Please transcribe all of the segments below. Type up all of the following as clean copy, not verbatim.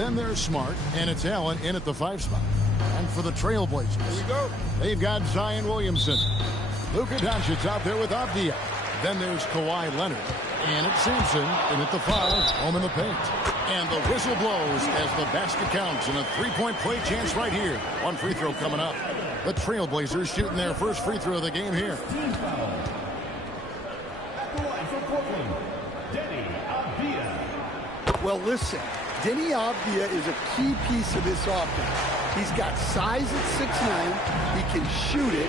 Then there's Smart, and it's Allen in at the 5 spot. And for the Trailblazers, here we go. They've got Zion Williamson. Luka Doncic out there with Avdija. Then there's Kawhi Leonard. And it's Sampson in at the 5, home in the paint. And the whistle blows as the basket counts, and a three-point play chance right here. One free throw coming up. The Trailblazers shooting their first free throw of the game here. Well, listen, Deni Avdija is a key piece of this offense. He's got size at 6'9". He can shoot it,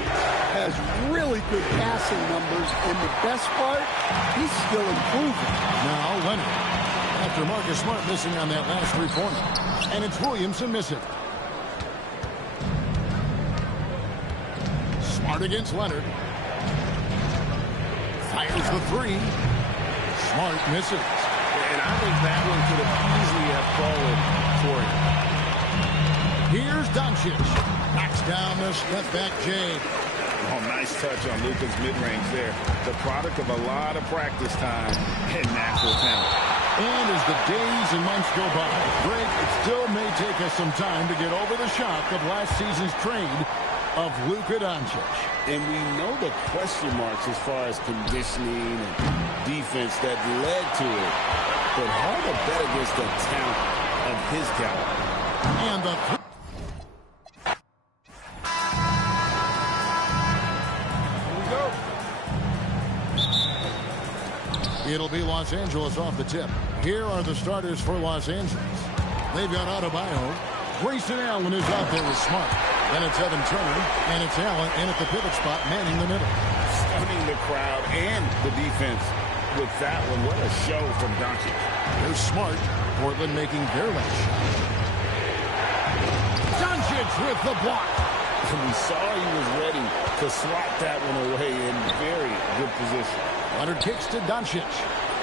has really good passing numbers, and the best part, he's still improving. Now Leonard, after Marcus Smart missing on that last three-pointer. And it's Williamson missing. Smart against Leonard. Fires the 3. Smart misses. And I think that one could have easily have fallen for him. Here's Doncic. Knocks down the step-back J. Oh, nice touch on Luka's mid-range there. The product of a lot of practice time and natural talent. And as the days and months go by, Greg, it still may take us some time to get over the shock of last season's trade of Luka Doncic. And we know the question marks as far as conditioning and defense that led to it. But hard to bet against the talent of his caliber. And the it'll be Los Angeles off the tip. Here are the starters for Los Angeles. They've got Adebayo. Grayson Allen is out there with Smart. Then it's Evan Turner, and it's Allen in at the pivot spot, manning the middle. Stunning the crowd and the defense with that one. What a show from Doncic. There's Smart. Portland making their last shot. Doncic with the block. And we saw he was ready to swat that one away in very good position. Leonard kicks to Doncic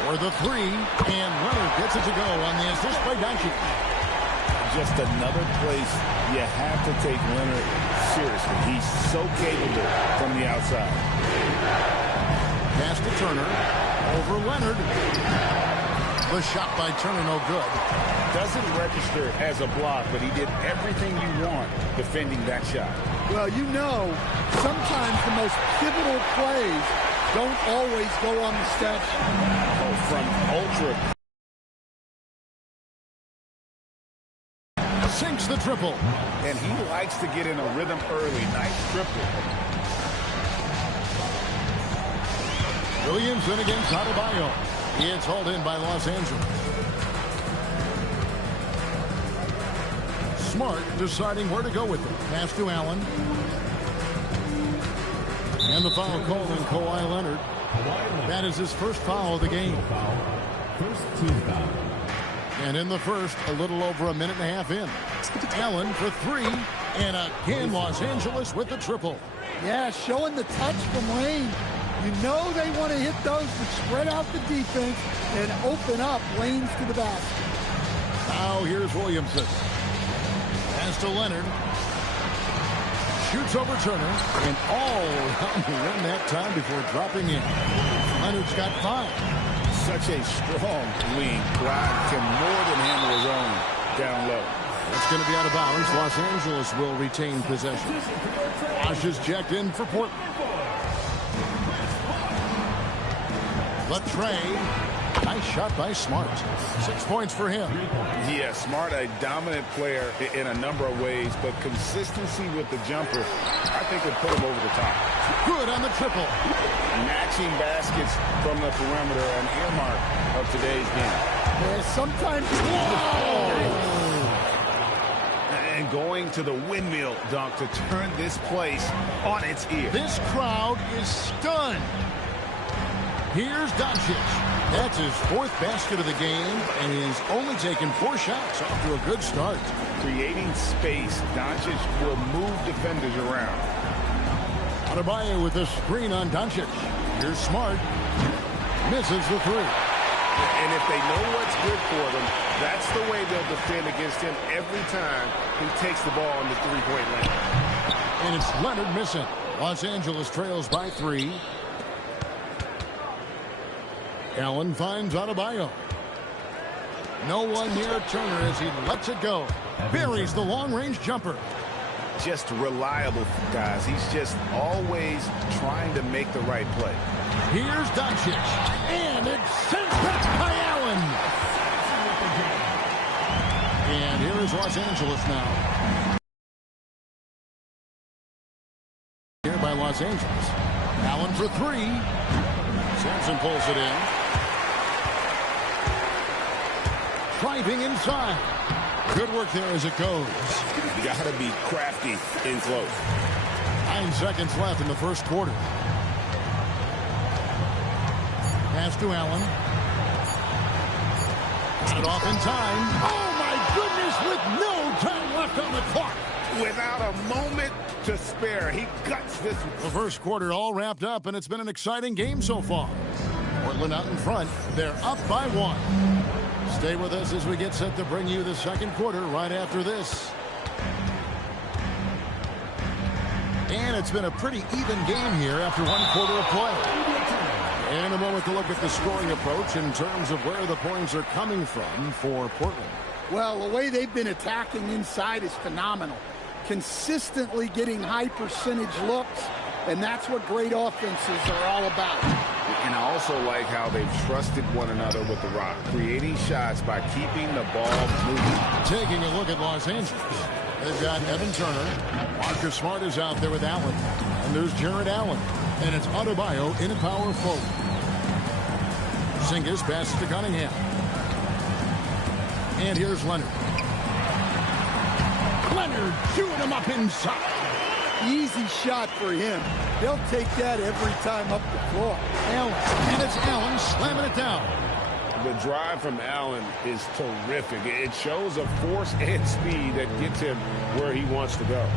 for the 3, and Leonard gets it to go on the assist by Doncic. Just another place you have to take Leonard seriously. He's so capable from the outside. Pass to Turner. Over Leonard. The shot by Turner, no good. Doesn't register as a block, but he did everything you want defending that shot. Well, you know, sometimes the most pivotal plays don't always go on the stat sheet. Oh, from ultra. Sinks the triple. And he likes to get in a rhythm early. Nice triple. Williamson against Adebayo. It's hauled in by Los Angeles. Smart deciding where to go with it. Pass to Allen. And the foul call on Kawhi Leonard. That is his first foul of the game. First team foul. And in the first, a little over a minute and a half in. Allen for 3. And again, Los Angeles with the triple. Yeah, showing the touch from range. You know they want to hit those to spread out the defense and open up lanes to the basket. Now here's Williamson. Pass to Leonard. Shoots over Turner. And all around the rim that time before dropping in. Leonard's got 5. Such a strong wing. Brown can more than handle his own down low. It's going to be out of bounds. Los Angeles will retain possession. Bosh is checked in for Portland. The trade. Nice shot by Smart. 6 points for him. Yeah, Smart, a dominant player in a number of ways, but consistency with the jumper, I think, would put him over the top. Good on the triple. Matching baskets from the perimeter, an earmark of today's game. Yeah, sometimes... And going to the windmill dunk to turn this place on its ear. This crowd is stunned. Here's Doncic. That's his 4th basket of the game, and he's only taken 4 shots off to a good start. Creating space, Doncic will move defenders around. Adebayo with the screen on Doncic. Here's Smart. Misses the 3. And if they know what's good for them, that's the way they'll defend against him every time he takes the ball in the three-point line. And it's Leonard missing. Los Angeles trails by 3. Allen finds Adebayo. No one near Turner as he lets it go. Buries the long-range jumper. Just reliable, guys. He's just always trying to make the right play. Here's Doncic. And it's sent back by Allen. And here is Los Angeles now. Here by Los Angeles. Allen for three. Sampson pulls it in. Driving inside. Good work there as it goes. You got to be crafty in close. 9 seconds left in the first quarter. Pass to Allen. Got it off in time. Oh, my goodness, with no time left on the clock. Without a moment to spare, he guts this. The first quarter all wrapped up, and it's been an exciting game so far. Portland out in front. They're up by 1. Stay with us as we get set to bring you the second quarter right after this. And it's been a pretty even game here after 1 quarter of play. In a moment to look at the scoring approach in terms of where the points are coming from for Portland. Well, the way they've been attacking inside is phenomenal. Consistently getting high percentage looks, and that's what great offenses are all about. And I also like how they've trusted one another with the rock, creating shots by keeping the ball moving. Taking a look at Los Angeles. They've got Evan Turner. Marcus Smart is out there with Allen. And there's Jared Allen. And it's Adebayo in power forward. Porzingis passes to Cunningham. And here's Leonard. Leonard shooting him up inside. Easy shot for him. They'll take that every time up the floor. Allen. And it's Allen slamming it down. The drive from Allen is terrific. It shows a force and speed that gets him where he wants to go.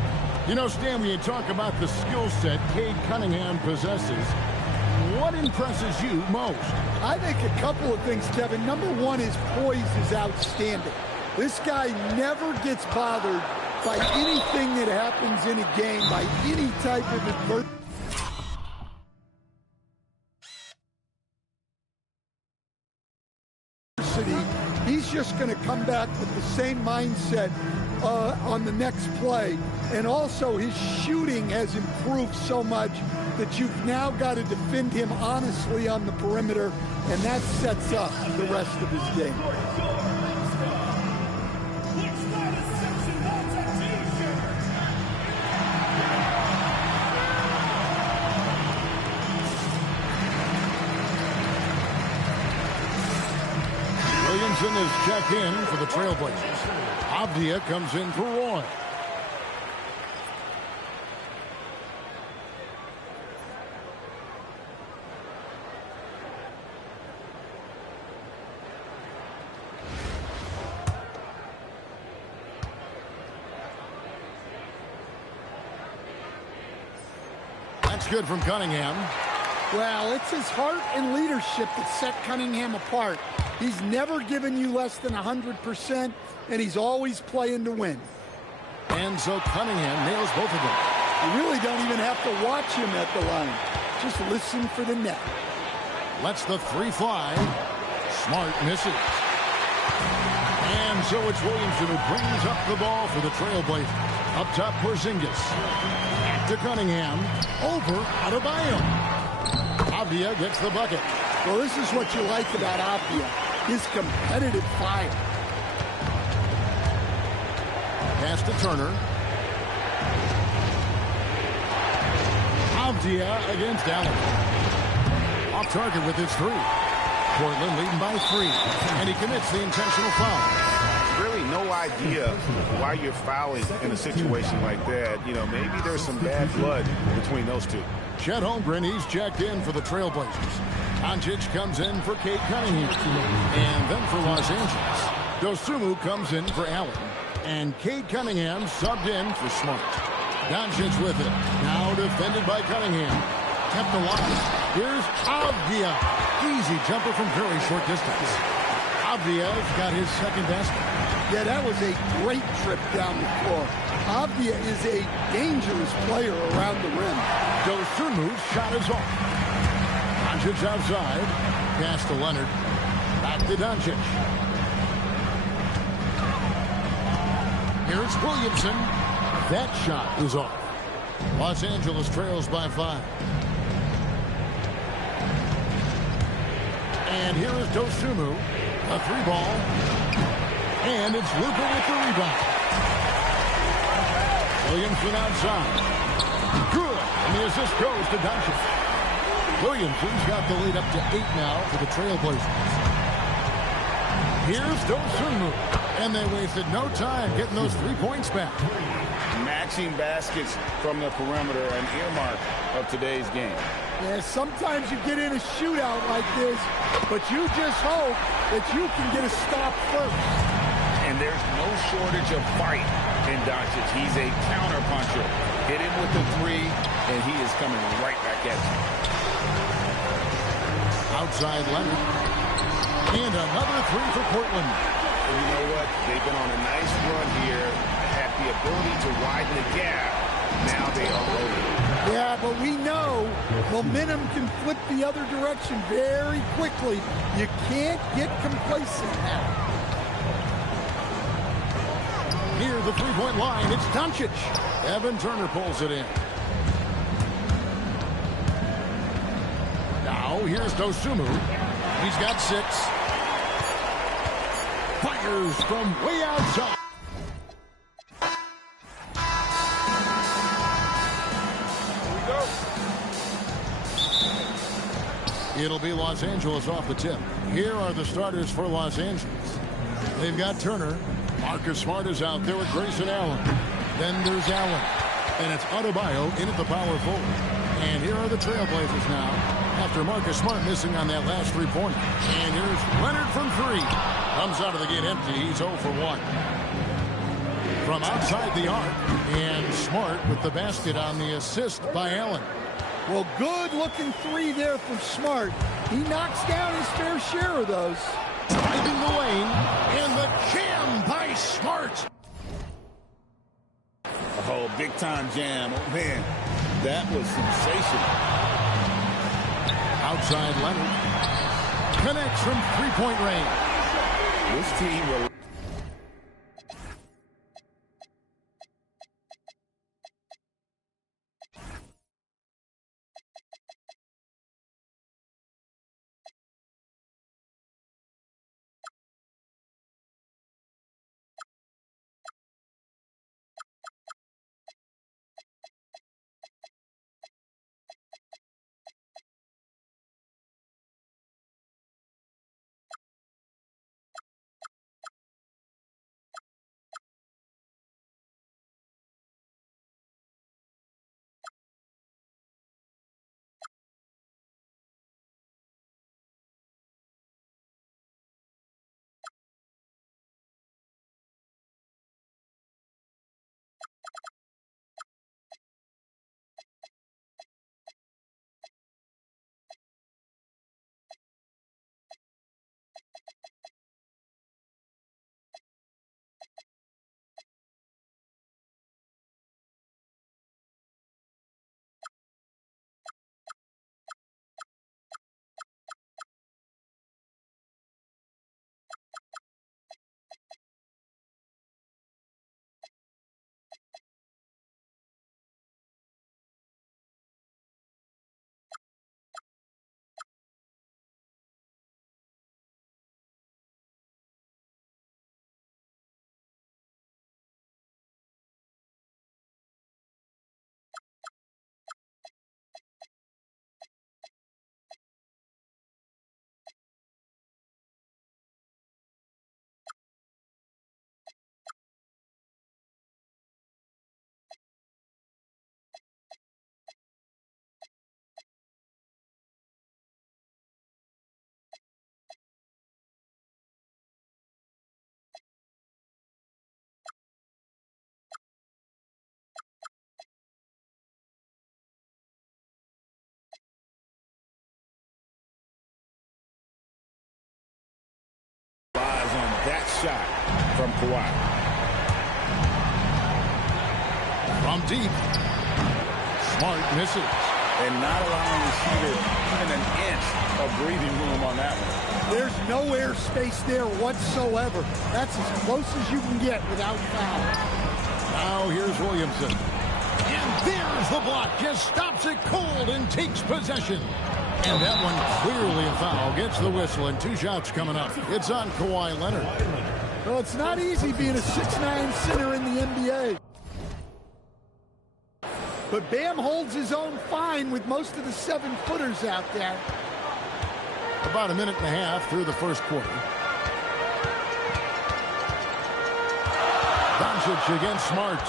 You know, Stan, when you talk about the skill set Cade Cunningham possesses, what impresses you most? I think a couple of things, Kevin. Number one, his poise is outstanding. This guy never gets bothered by anything that happens in a game, by any type of adversity. He's just going to come back with the same mindset on the next play. And also his shooting has improved so much that you've now got to defend him honestly on the perimeter, and that sets up the rest of his game. Williamson is checked in for the Trailblazers. Avdia comes in for Roy. That's good from Cunningham. Well, it's his heart and leadership that set Cunningham apart. He's never given you less than 100%, and he's always playing to win. And so Cunningham nails both of them. You really don't even have to watch him at the line. Just listen for the net. Lets the three fly. Smart misses. And so it's Williamson who brings up the ball for the Trailblazers. Up top, Porzingis. Back to Cunningham. Over Adebayo. Avdia gets the bucket. Well, this is what you like about Avdia, his competitive fire. Pass to Turner. Avdia against Allen. Off target with his three. Portland leading by 3. And he commits the intentional foul. Really no idea why you're fouling in a situation like that. You know, maybe there's some bad blood between those two. Chet Holmgren, he's checked in for the Trailblazers. Doncic comes in for Cade Cunningham. And then for Los Angeles, Dosunmu comes in for Allen. And Cade Cunningham subbed in for Smart. Doncic with it. Now defended by Cunningham. Kept alive. Here's Avdia. Easy jumper from very short distance. Avdia's got his second basket. Yeah, that was a great trip down the floor. Avdia is a dangerous player around the rim. Dosunmu's shot is off. Doncic outside. Pass to Leonard. Back to Doncic. It's Williamson. That shot is off. Los Angeles trails by 5. And here is Dosunmu. A 3-ball. And it's Luka with the rebound. Williamson outside. Good. And the assist goes to Doncic. Williamson's got the lead up to 8 now for the Trailblazers. Here's Dosunmu. And they wasted no time getting those 3 points back. Matching baskets from the perimeter, an earmark of today's game. Yeah, sometimes you get in a shootout like this, but you just hope that you can get a stop first. And there's no shortage of fight in Doncic. He's a counterpuncher. Hit him with the 3, and he is coming right back at you. Outside Leonard. And another 3 for Portland. And you know what? They've been on a nice run here, had the ability to widen the gap. Now they are loaded. Yeah, but we know momentum can flip the other direction very quickly. You can't get complacent now. Near the 3-point line, it's Doncic. Evan Turner pulls it in. Now here's Dosunmu. He's got 6. Fires from way outside. It'll be Los Angeles off the tip. Here are the starters for Los Angeles. They've got Turner. Marcus Smart is out there with Grayson Allen. Then there's Allen. And it's Adebayo in at the power forward. And here are the Trailblazers now after Marcus Smart missing on that last 3-pointer. And here's Leonard from 3. Comes out of the gate empty. He's 0 for 1. From outside the arc. And Smart with the basket on the assist by Allen. Well, good-looking 3 there from Smart. He knocks down his fair share of those. Driving the lane, and the jam by Smart. Oh, big-time jam. Oh, man, that was sensational. Outside Leonard. Connects from 3-point range. This team will... That shot from Kawhi. From deep. Smart misses. And not allowing the shooter even an inch of breathing room on that one. There's no air space there whatsoever. That's as close as you can get without foul. Now here's Williamson. And there's the block. Just stops it cold and takes possession. And that one clearly a foul. Gets the whistle and 2 shots coming up. It's on Kawhi Leonard. Well, it's not easy being a 6'9" center in the NBA. But Bam holds his own fine with most of the 7-footers out there. About a minute and a half through the first quarter. Doncic against Smart.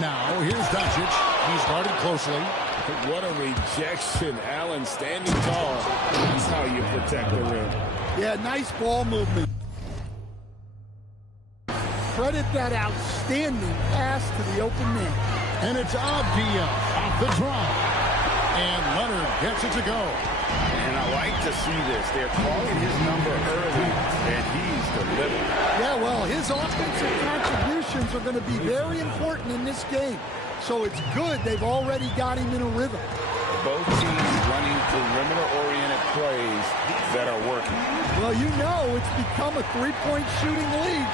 Now here's Doncic. He's guarded closely. What a rejection. Allen standing tall. That's how you protect the rim. Yeah, nice ball movement. Credit that outstanding pass to the open man. And it's Avdija off the draw. And Leonard gets it to go. And I like to see this. They're calling his number early, and he's delivered. Yeah, well, his offensive contributions are going to be very important in this game. So it's good they've already got him in a rhythm. Both teams running perimeter-oriented plays that are working. Well, you know it's become a three-point shooting league.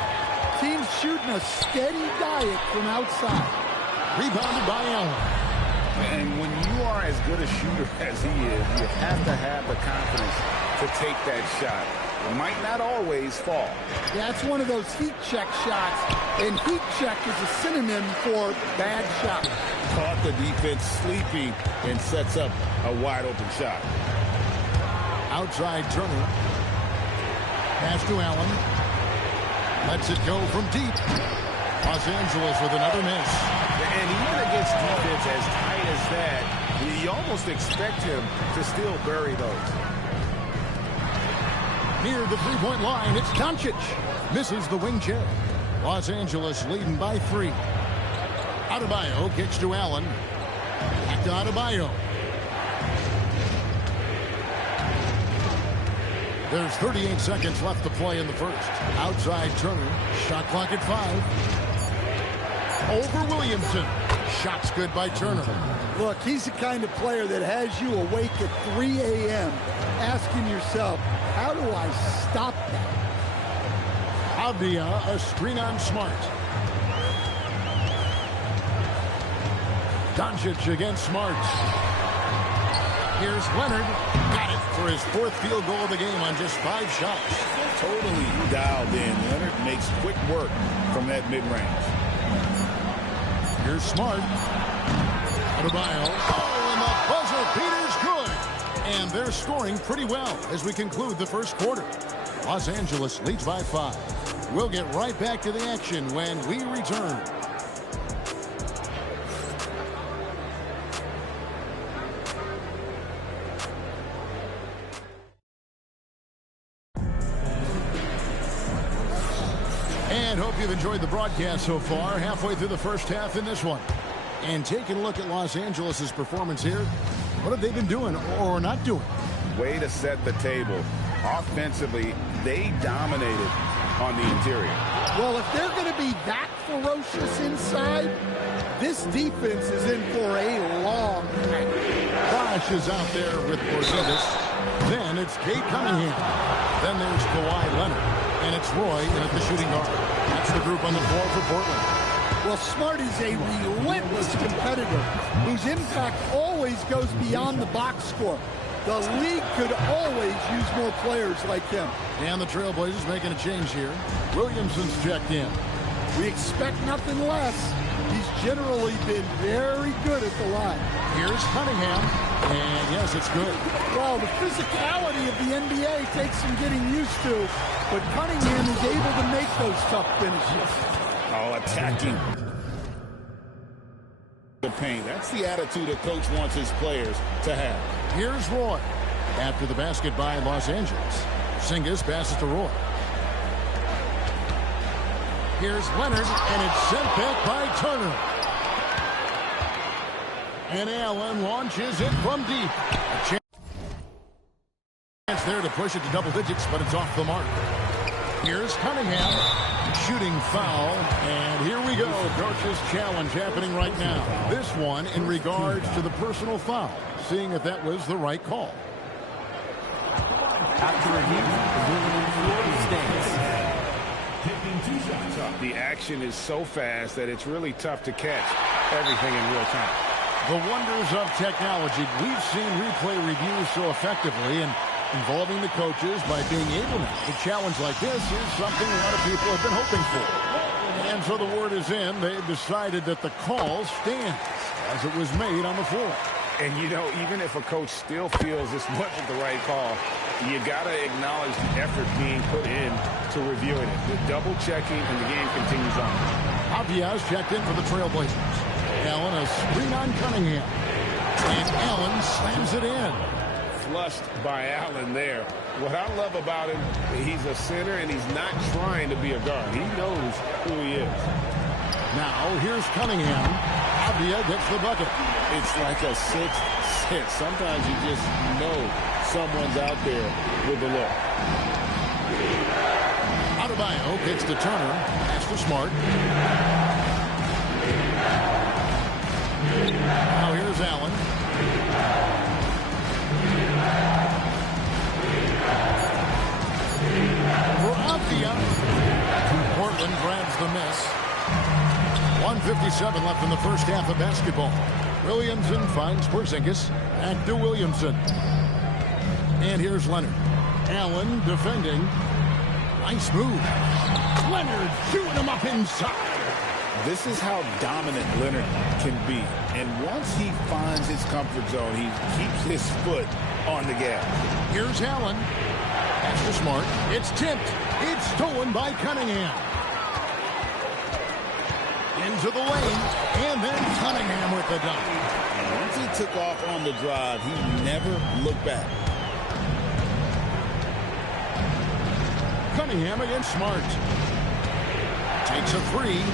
Teams shooting a steady diet from outside. Rebounded by Allen. And when you are as good a shooter as he is, you have to have the confidence to take that shot. It might not always fall. Yeah, it's one of those heat check shots. And heat check is a synonym for bad shot. Caught the defense sleeping and sets up a wide open shot. Outside Turner. Pass to Allen. Lets it go from deep. Los Angeles with another miss. And even against defense as tight as that, you almost expect him to still bury those. Near the three-point line, it's Doncic. Misses the wing chair. Los Angeles leading by 3. Adebayo kicks to Allen. Back to Adebayo. There's 38 seconds left to play in the first. Outside Turner. Shot clock at 5. Over Williamson. Shot's good by Turner. Look, he's the kind of player that has you awake at 3 a.m. asking yourself, how do I stop that? Avdija, a screen on Smart. Doncic against Smart. Here's Leonard. Got it for his 4th field goal of the game on just 5 shots. Totally dialed in. Leonard makes quick work from that mid-range. Here's Smart. Adebayo. Oh, and the buzzer beater's good. And they're scoring pretty well as we conclude the first quarter. Los Angeles leads by 5. We'll get right back to the action when we return. And hope you've enjoyed the broadcast so far. Halfway through the first half in this one. And taking a look at Los Angeles' performance here. What have they been doing or not doing? Way to set the table. Offensively, they dominated on the interior. Well, if they're going to be that ferocious inside, this defense is in for a long night. Bosh is out there with Porzingis. Then it's Cade Cunningham. Then there's Kawhi Leonard. And it's Roy in at the shooting guard. That's the group on the floor for Portland. Well, Smart is a relentless competitor whose impact always goes beyond the box score. The league could always use more players like him. And the Trailblazers making a change here. Williamson's checked in. We expect nothing less. He's generally been very good at the line. Here's Cunningham. And yes, it's good. Well, the physicality of the NBA takes some getting used to, but Cunningham is able to make those tough finishes. Oh, attacking the paint. That's the attitude a coach wants his players to have. Here's Roy. After the basket by Los Angeles. Porzingis passes to Roy. Here's Leonard, and it's sent back by Turner. And Allen launches it from deep. A chance there to push it to double digits, but it's off the mark. Here's Cunningham. Shooting foul, and here we go. Coach's challenge happening right now. This one in regards to the personal foul, seeing if that was the right call. After review, the ruling stands. Taking The action is so fast that it's really tough to catch everything in real time. The wonders of technology. We've seen replay reviews so effectively, and involving the coaches by being able to challenge like this is something a lot of people have been hoping for. And so the word is in. They've decided that the call stands as it was made on the floor. And, you know, even if a coach still feels this wasn't the right call, you got to acknowledge the effort being put in to reviewing it. The double-checking, and the game continues on. Avia's checked in for the Trailblazers. Allen, a screen on Cunningham. And Allen slams it in. Flushed by Allen there. What I love about him, he's a center, and he's not trying to be a guard. He knows who he is. Now, here's Cunningham. Avdia gets the bucket. It's like a sixth sense. Sometimes you just know someone's out there with the look. Adebayo kicks to Turner. Pass to Smart. Now here's Allen. For Avdia. Portland grabs the miss. 1:57 left in the first half of basketball. Williamson finds Porzingis. Back to Williamson. And here's Leonard. Allen defending. Nice move. Leonard shooting him up inside. This is how dominant Leonard can be. And once he finds his comfort zone, he keeps his foot on the gas. Here's Allen. Pass to Smart. It's tipped. It's stolen by Cunningham. Into the lane. And then Cunningham with the dunk. And once he took off on the drive, he never looked back. Cunningham against Smart. Takes a three.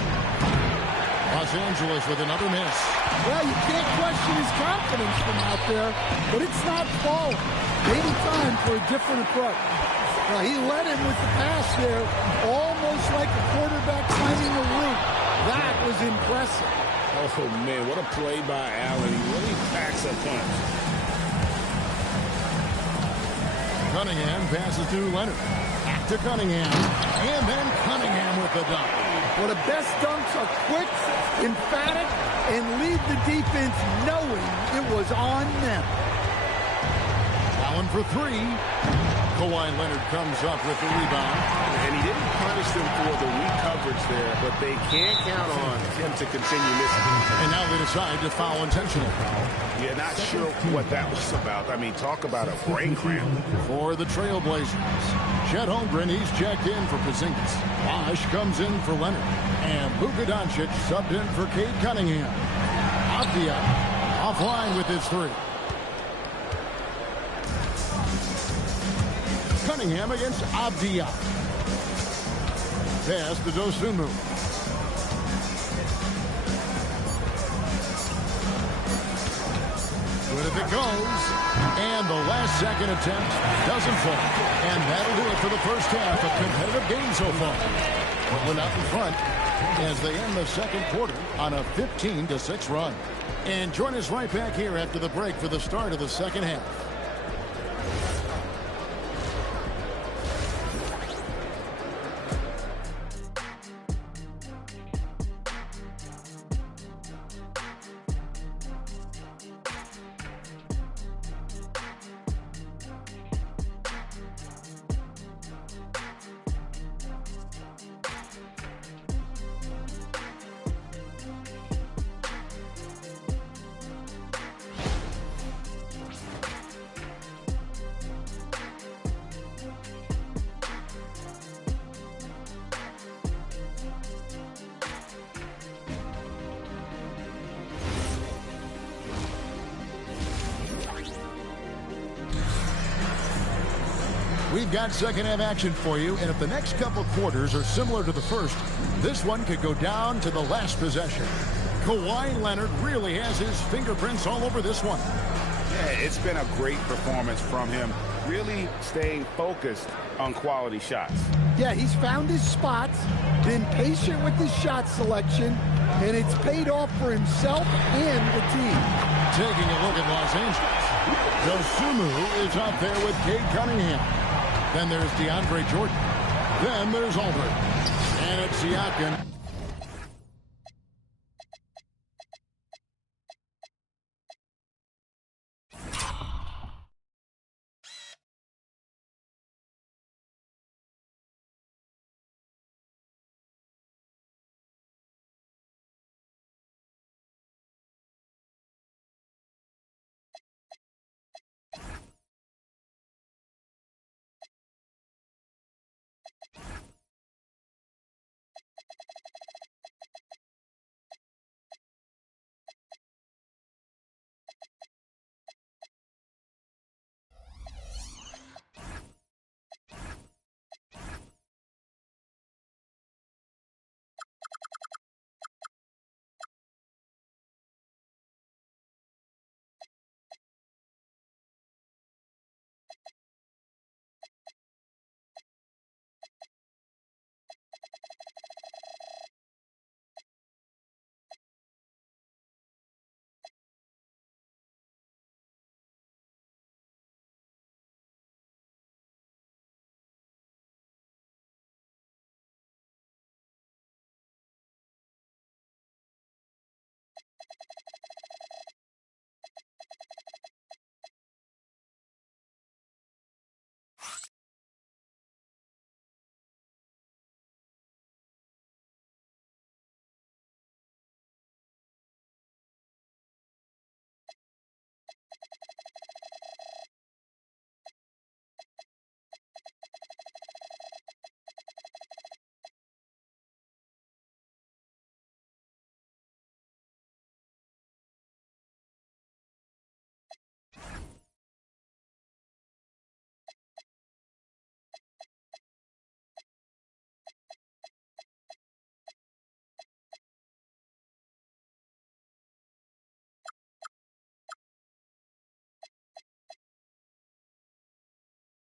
Los Angeles with another miss. Well, you can't question his confidence from out there, but it's not falling. Maybe time for a different approach. Now, he led him with the pass there, almost like a quarterback finding a route. That was impressive. Oh, man, what a play by Allen. He really packs a punch. Cunningham passes to Leonard. Back to Cunningham. And then Cunningham with the dunk. Well, the best dunks are quick, emphatic, and leave the defense knowing it was on them. Allen for three. Kawhi Leonard comes up with the rebound. And he didn't punish them for the weak coverage there, but they can't count on him to continue missing. And now they decide to foul intentionally. Yeah, not sure what that was about. I mean, talk about a brain cramp. For the Trailblazers, Chet Holmgren, he's checked in for Porzingis. Bosh comes in for Leonard. And Luka Doncic subbed in for Cade Cunningham. Avdia offline with his three. Cunningham against Avdia. Pass to Dosunmu. Good if it goes. And the last second attempt doesn't fall. And that'll do it for the first half. A competitive game so far. Portland out in front as they end the second quarter on a 15-6 run. And join us right back here after the break for the start of the second half. We've got second half action for you, and if the next couple quarters are similar to the first, this one could go down to the last possession. Kawhi Leonard really has his fingerprints all over this one. Yeah, it's been a great performance from him, really staying focused on quality shots. Yeah, he's found his spots, been patient with his shot selection, and it's paid off for himself and the team. Taking a look at Los Angeles. Dosunmu is out there with Cade Cunningham. Then there's DeAndre Jordan. Then there's Aldridge. And it's Siakam.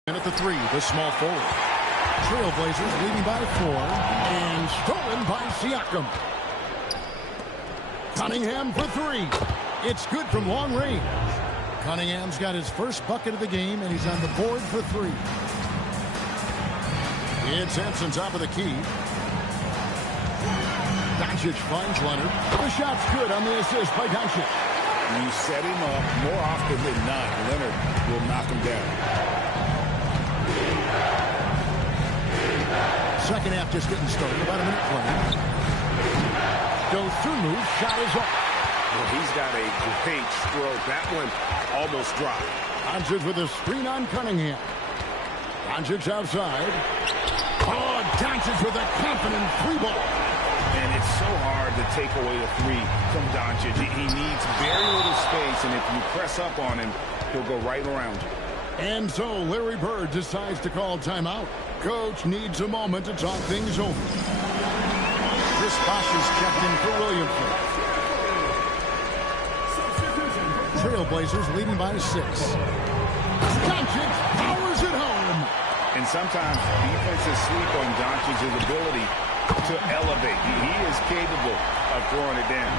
And at the 3, the small forward. Trailblazers leading by 4. And stolen by Siakam. Cunningham for 3. It's good from long range. Cunningham's got his first bucket of the game, and he's on the board for 3. It's Henson top of the key. Doncic finds Leonard. The shot's good on the assist by Doncic. You set him up more often than not. Leonard will knock him down. Second half just getting started. About a minute playing. Dosunmu shot is off. Well, he's got a great stroke. That one almost dropped. Doncic with a screen on Cunningham. Doncic outside. Oh, Doncic with a confident 3 ball. And it's so hard to take away the 3 from Doncic. He needs very little space, and if you press up on him, he'll go right around you. And so Larry Bird decides to call timeout. Coach needs a moment to talk things over. Chris Bosh is checked in for Williamson. Trailblazers leading by 6. Doncic powers it home. And sometimes defenses sleep on Doncic's ability to elevate. He is capable of throwing it down.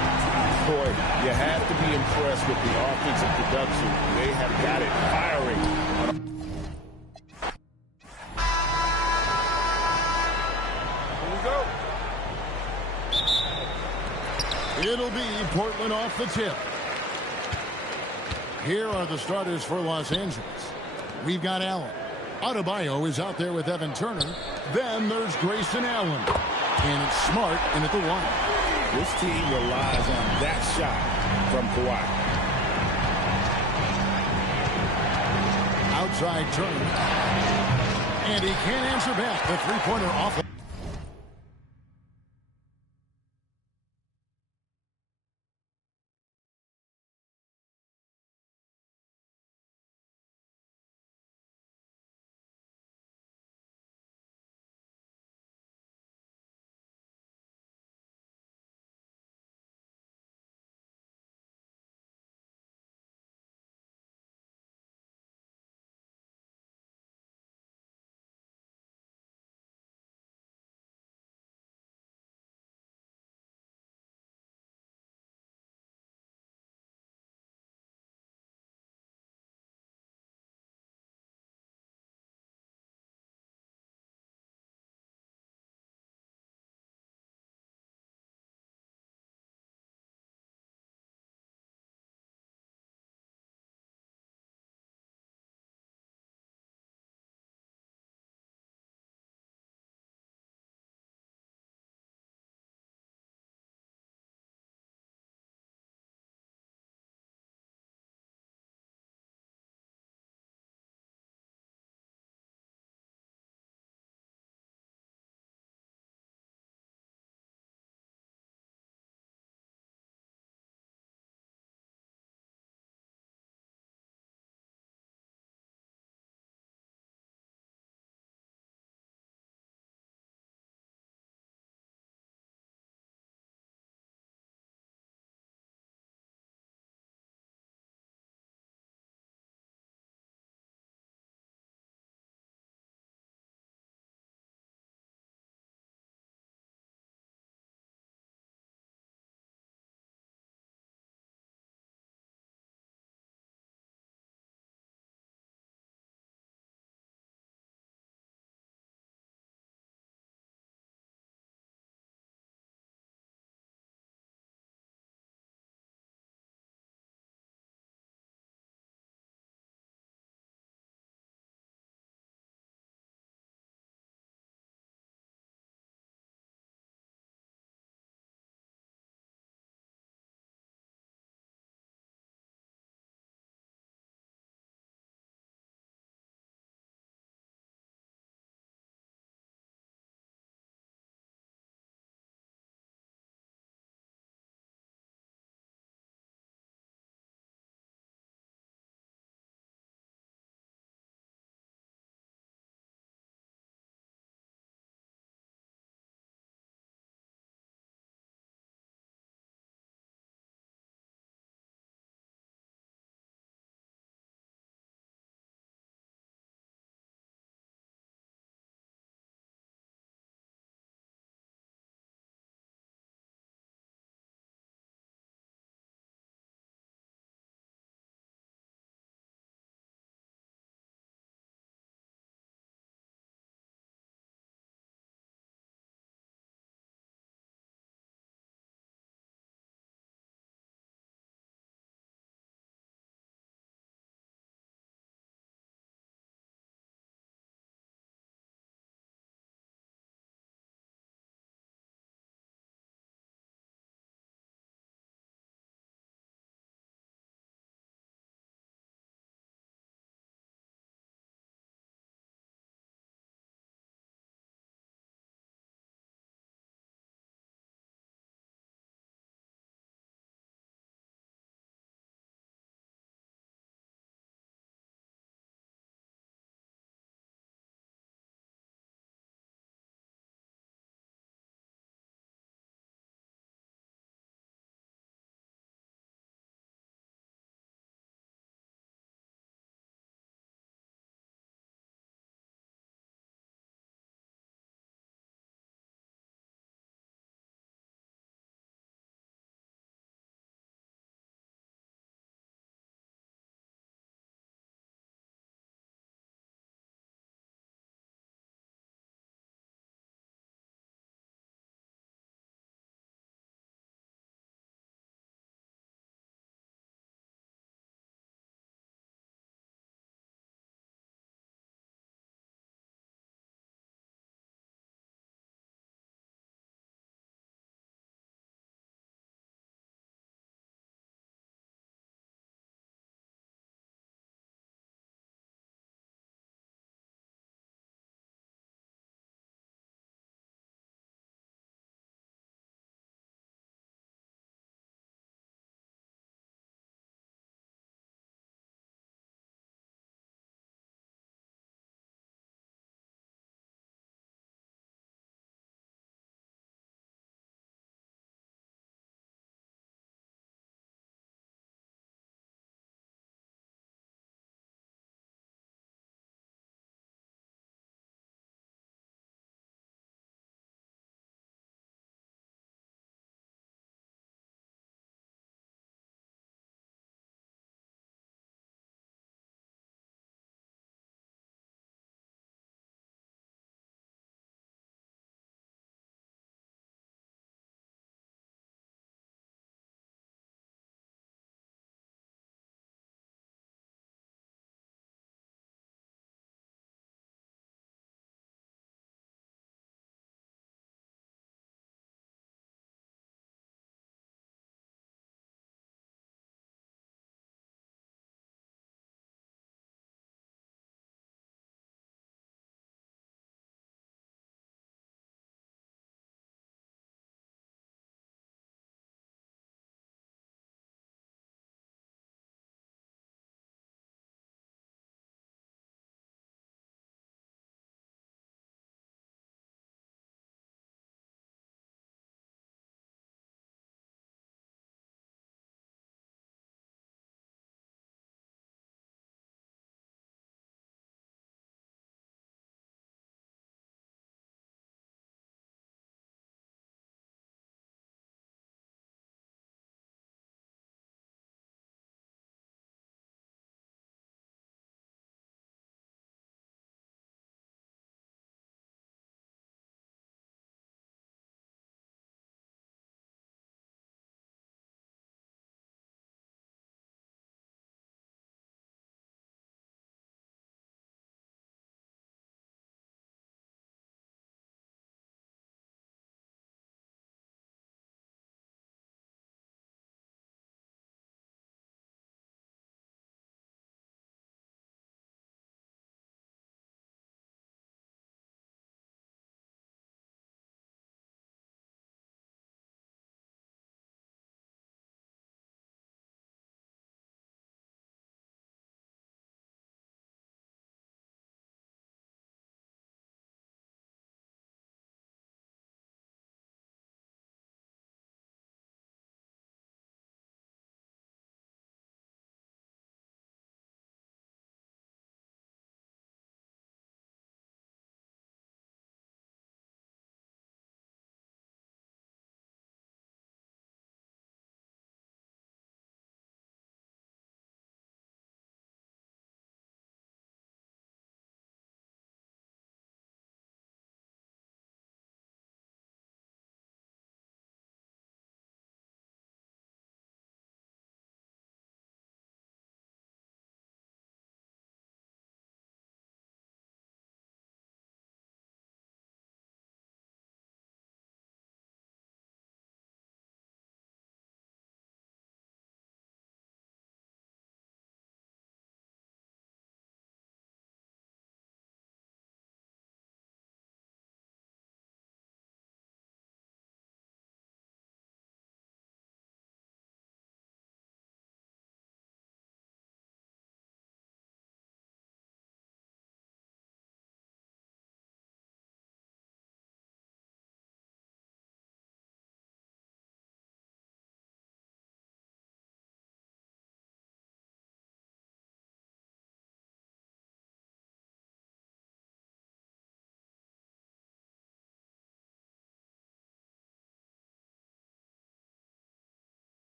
Boy, you have to be impressed with the offensive production. They have got it firing. It'll be Portland off the tip. Here are the starters for Los Angeles. We've got Allen. Adebayo is out there with Evan Turner. Then there's Grayson Allen. And it's Smart in at the 1. This team relies on that shot from Kawhi. Outside Turner. And he can't answer back. The three-pointer off.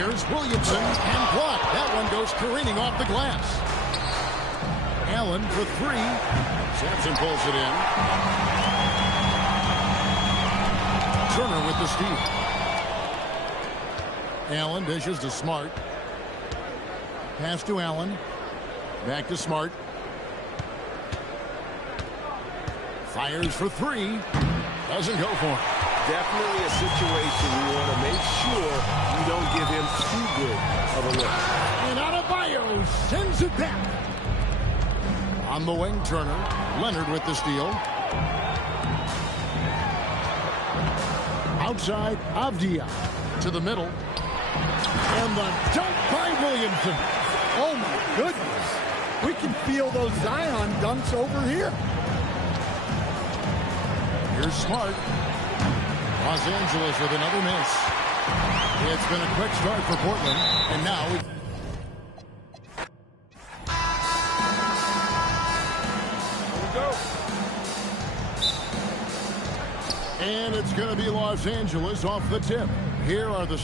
Here's Williamson and blocked. That one goes careening off the glass. Allen for three. Sampson pulls it in. Turner with the steal. Allen dishes to Smart. Pass to Allen. Back to Smart. Fires for three. Doesn't go for it. Definitely a situation you want to make sure you don't give him too good of a look. And Adebayo sends it back. On the wing, Turner. Leonard with the steal. Outside, Avdia to the middle. And the dunk by Williamson. Oh, my goodness. We can feel those Zion dunks over here. Here's Smart. Los Angeles with another miss. It's been a quick start for Portland. And now and it's going to be Los Angeles off the tip. Here are the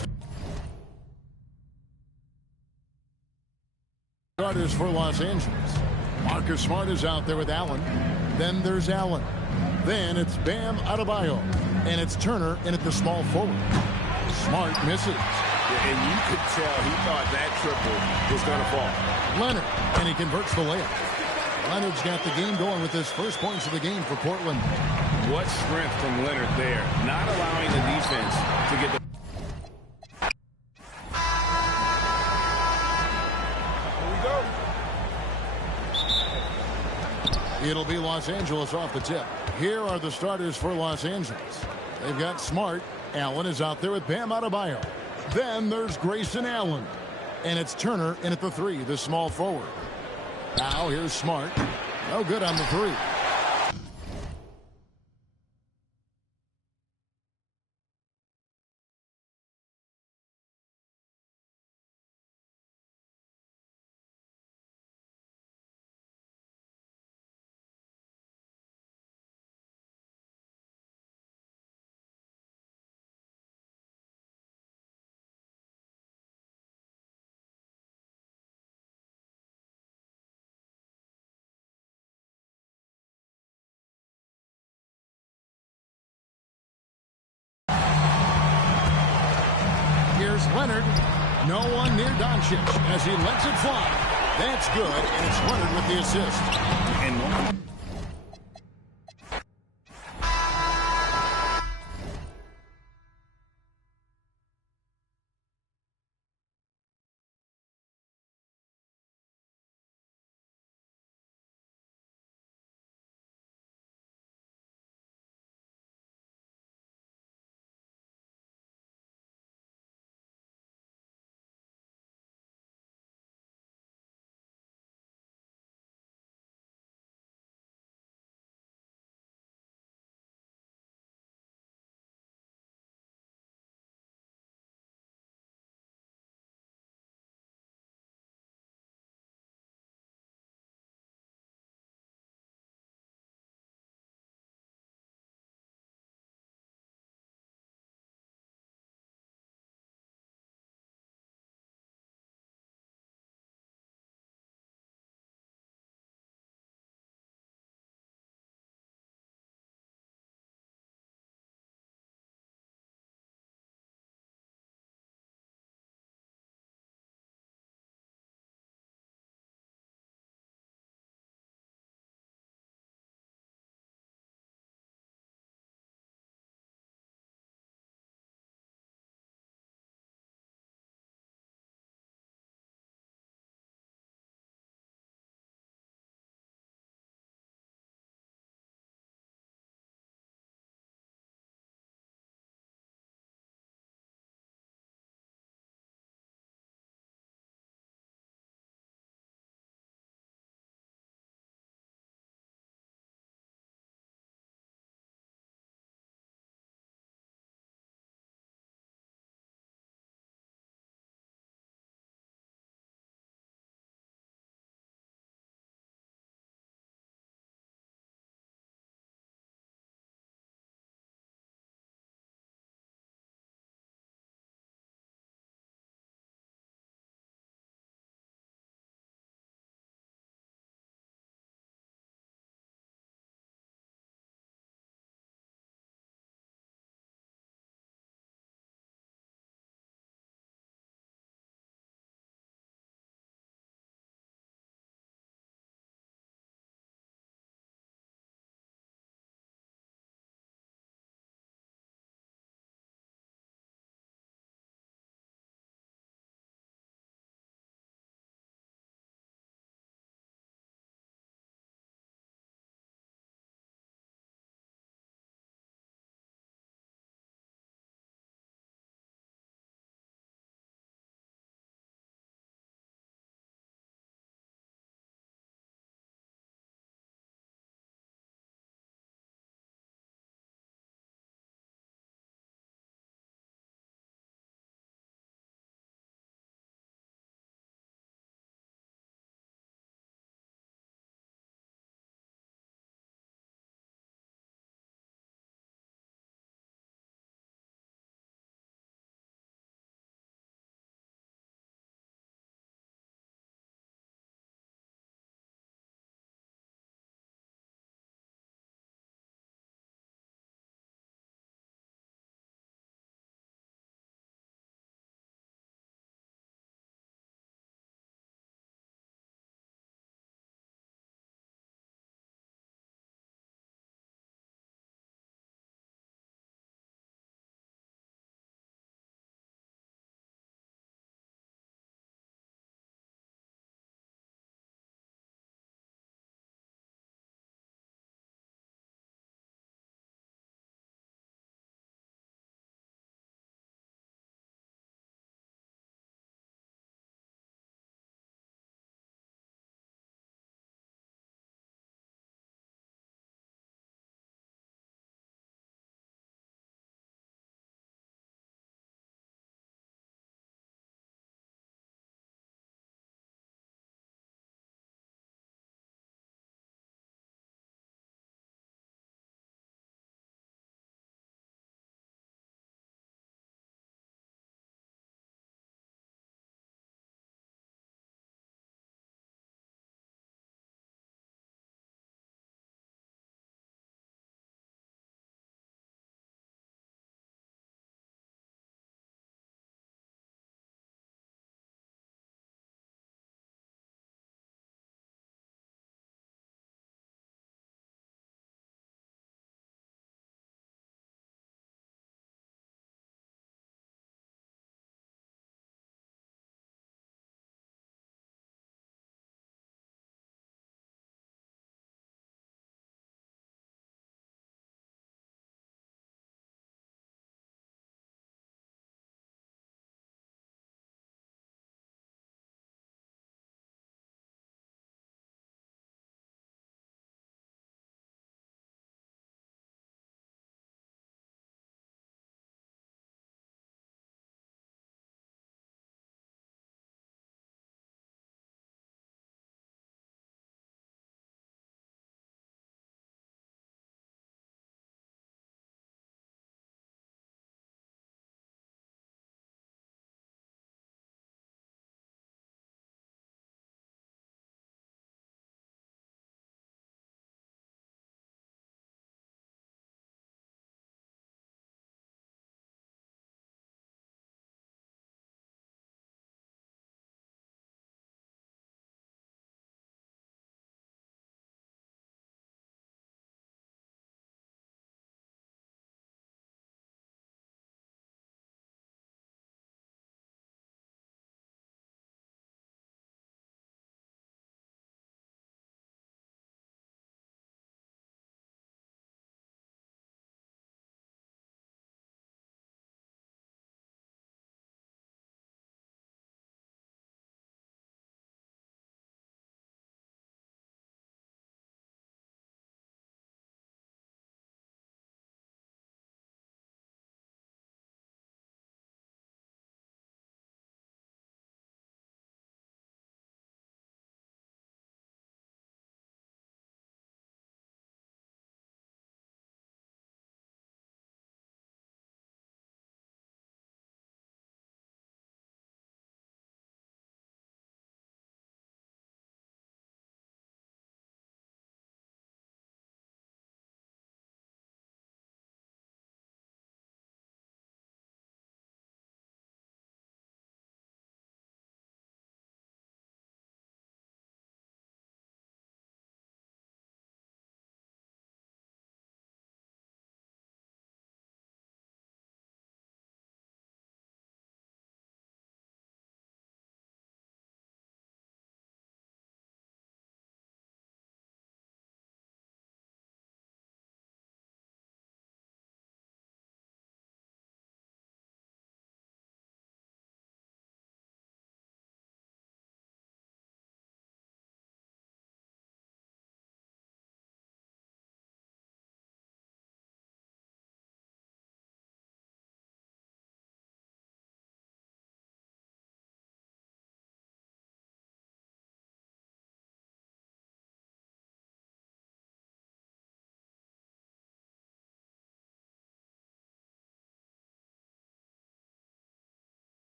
starters for Los Angeles. Marcus Smart is out there with Allen. Then there's Allen. Then it's Bam Adebayo. And it's Turner in at the small forward. Smart misses. Yeah, and you could tell he thought that triple was going to fall. Leonard, and he converts the layup. Leonard's got the game going with his first points of the game for Portland. What strength from Leonard there, not allowing the defense to get the... Here we go. It'll be Los Angeles off the tip. Here are the starters for Los Angeles. They've got Smart. Allen is out there with Bam Adebayo. Then there's Grayson Allen. And it's Turner in at the three, the small forward. Now here's Smart. No good on the three. Leonard, no one near Doncic as he lets it fly. That's good, and it's Leonard with the assist. And